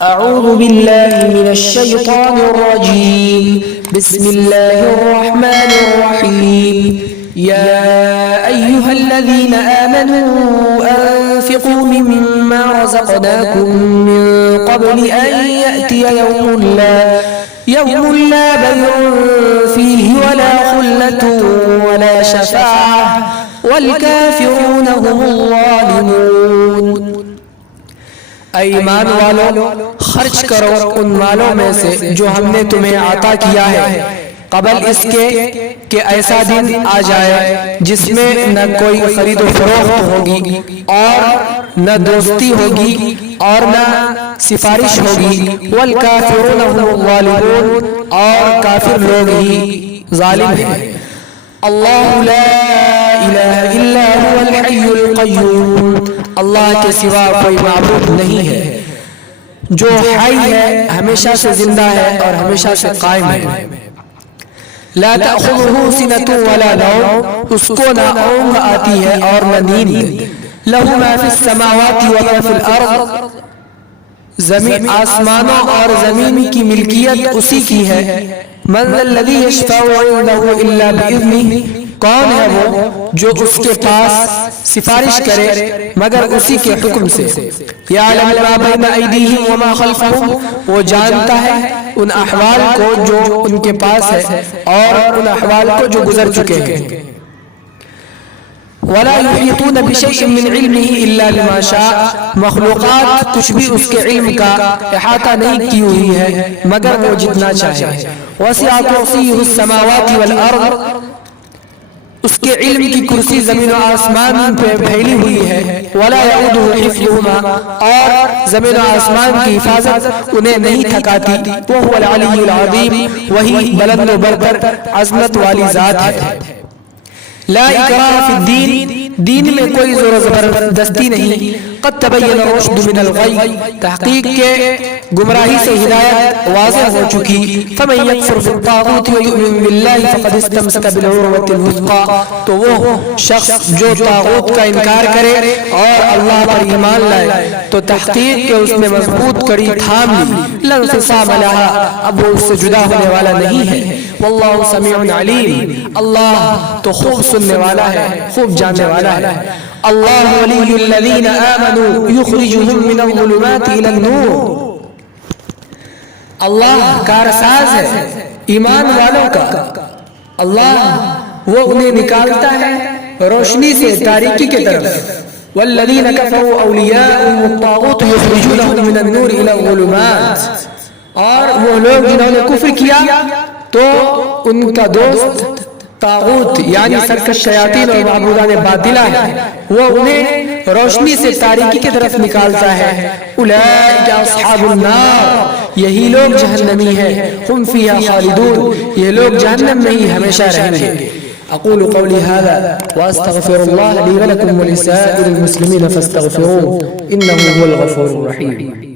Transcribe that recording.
أعوذ بالله من الشيطان الرجيم. بسم الله الرحمن الرحيم. يا أيها الذين آمنوا أنفقوا مما رزقناكم من قبل أن يأتي يوم لا بيع فيه ولا خلة ولا شفاعة والكافرون هم الظالمون. اے ایمان والو، خرچ کرو ان مالوں میں سے جو ہم نے تمہیں عطا کیا ہے قبل اس کے کہ ایسا دن آ جائے جس میں نہ کوئی خرید و فروخت ہوگی اور نہ دوستی ہوگی اور نہ سفارش ہوگی. والکافرون هم الظالمون، اور کافر لوگ ہی ظالم ہیں. اللہ لا الہ الا هو الحی القیوم، اللہ کے سوا کوئی معبود نہیں ہے جو حی ہے، ہمیشہ سے زندہ ہے اور ہمیشہ سے قائم ہے. لا تأخذه سنة ولا نوم، اس کو نہ اونگ آتی ہے اور نہ نیند. له ما في السماوات وما في الارض، زمین آسمانوں اور زمین کی ملکیت اسی کی ہے. من الذی یشفع عنده الا باذنہ، کون ہے وہ جو اس کے پاس سفارش کرے مگر اسی کے حکم سے. یعلم ما بین ایدیہم وما خلفہم، وہ جانتا ہے ان احوال کو جو ان کے پاس ہے اور ان احوال کو جو گزر چکے ہیں. ولا يحيطون بشيء من علمه الا بما شاء، مخلوقات کچھ بھی اس کے علم کا احاطہ نہیں کی ہوئی ہے مگر وہ جتنا چاہے. وسع کرسیہ السماوات والارض، اس کے علم کی کرسی زمین و آسمان پہ پھیلی ہوئی ہے. ولا يؤوده حفظهما، اور زمین و آسمان کی حفاظت انہیں نہیں تھکاتی. وهو العلی العظیم، وہی بلند و برتر عظمت والی ذات ہے. لا اکراہ فی الدین، دین میں کوئی زور و زبردستی نہیں. قد تبین الرشد من الغی، تحقیق کے گمراہی سے ہدایت واضح ہو چکی. فمن یکفر بالطاغوت ویؤمن باللہ فقد استمسک بالعروۃ الوثقی، تو وہ شخص جو طاغوت کا انکار کرے اور اللہ پر ایمان لائے تو تحقیق کہ اس نے مضبوط کڑی تھام لی. لا انفصام لہا، اب وہ اس سے جدا ہونے والا نہیں ہے. واللہ سمیع علیم، اللہ تو خوب سننے والا ہے، خوب جاننے والا ہے. اللہ ولی الذین آمنوا یخرجهم من الظلمات الى النور، اللہ کارساز ہے ایمان والوں کا. اللہ وہ انہیں نکالتا ہے روشنی سے تاریکی کی طرف. والذین کفروا اولیاءهم الطاغوت یخرجونهم من النور الى الظلمات، اور وہ لوگ جنہوں نے کفر کیا تو ان کا دوست طاغوت یعنی سرکش شیاطین اور معبودان باطلہ ہے، وہ انہیں روشنی سے تاریکی کی طرف نکالتا ہے. اولئک اصحاب النار، یہی لوگ جہنمی ہیں. ہم فیہا خالدون، یہ لوگ جہنم میں ہی ہمیشہ رہیں گے. اقول قولی هذا واستغفر الله لي ولكم ولسائر المسلمين فاستغفروه انه هو الغفور الرحيم.